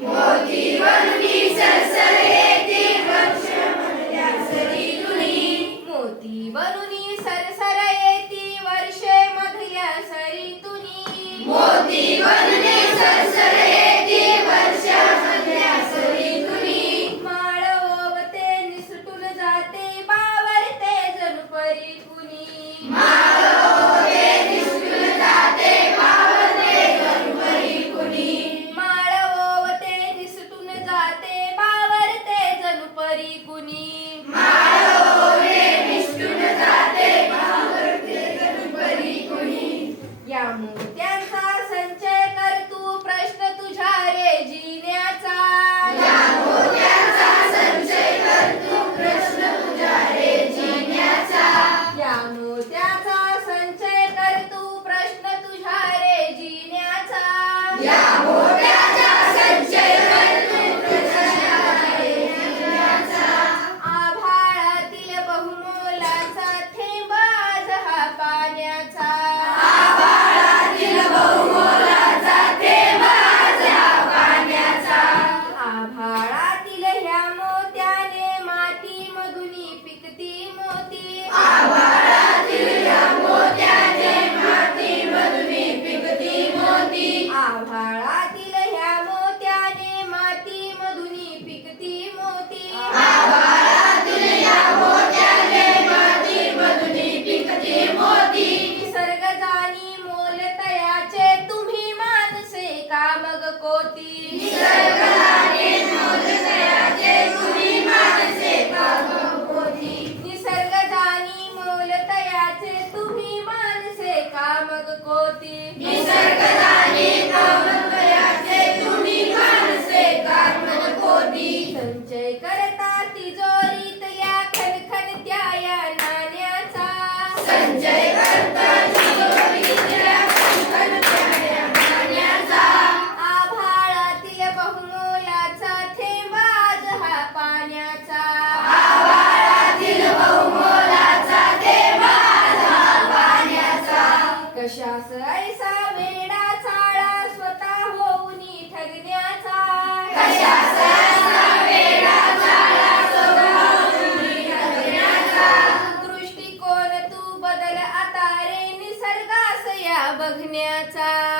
मोती वरुणी सरसर येती वर्ष मधल्या सरीतुनी. मोती वरुणी सरसर येती वर्षे मधल्या सरीतुनी. मोती वरुणी सरसर येती वर्ष मधल्या सरीतुनी. माळ ओवते निसटून जाते बावरते जणू परी कुणी. माळ ओवते निसटून जाते बावरते जणू परी कुणी. माळ ओवते निसटून जाते बावरते जणू परी कुणी. माळ ओवते निसटून जाते बावरते जणू परी कुणी. या मोत्यांचा संचय कर तू प्रश्न तुझ्या रे जिण्याचा. या मोत्यांचा संचय कर तू प्रश्न तुझ्या रे जिण्याचा. या मोत्याचा संचय कर तू प्रश्न तुझ्या रे जिण्याचा. या मोत्याचा संचय कर तू प्रश्न रे जिण्याचा. आभाळातील बहुमोलाचा थेंब आज हा पाण्याचा. आभाळातील बहुमोलाचा थेंब आज हा पाण्याचा. आभाळातील ह्या मोत्याने मातीमधुनी पिकती मोती. आभाळातील या मोत्याने मातीमधुनी पिकती मोती. आभाळातील ह्या मोत्याने मातीमधुनी पिकती मोती. आभाळातील या मोत्याने मातीमधुनी पिकती मोती. निसर्ग जाणी मोल तयाचे तुम्ही माणसे का मग कोती. निसर्गाने मोल तयाचे तुम्ही माणसे का मग कोती. निसर्ग जाणी मोल तयाचे तुम्ही माणसे का मग कोती. निसर्गाने मोल तयाचे तुम्ही माणसे का मग कोती. संचय करता तिजोरीत या खणखणत्या या नाण्याचा. संचय करता तिजोरीतल्या खणखणत्या नाण्याचा. आभाळातील बहुमोलाचा थेंब आज हा पाण्याचा. आभाळातील बहुमोलाचा थेंब आज हा पाण्याचा. कशास ऐसा वेडा चाळा स्वतः होऊनी ठगण्याचा. कशास असा वेडा चाळा स्वतःहून ठगण्याचा. दृष्टिकोन तू बदल आता रे निसर्गास या बघण्याचा.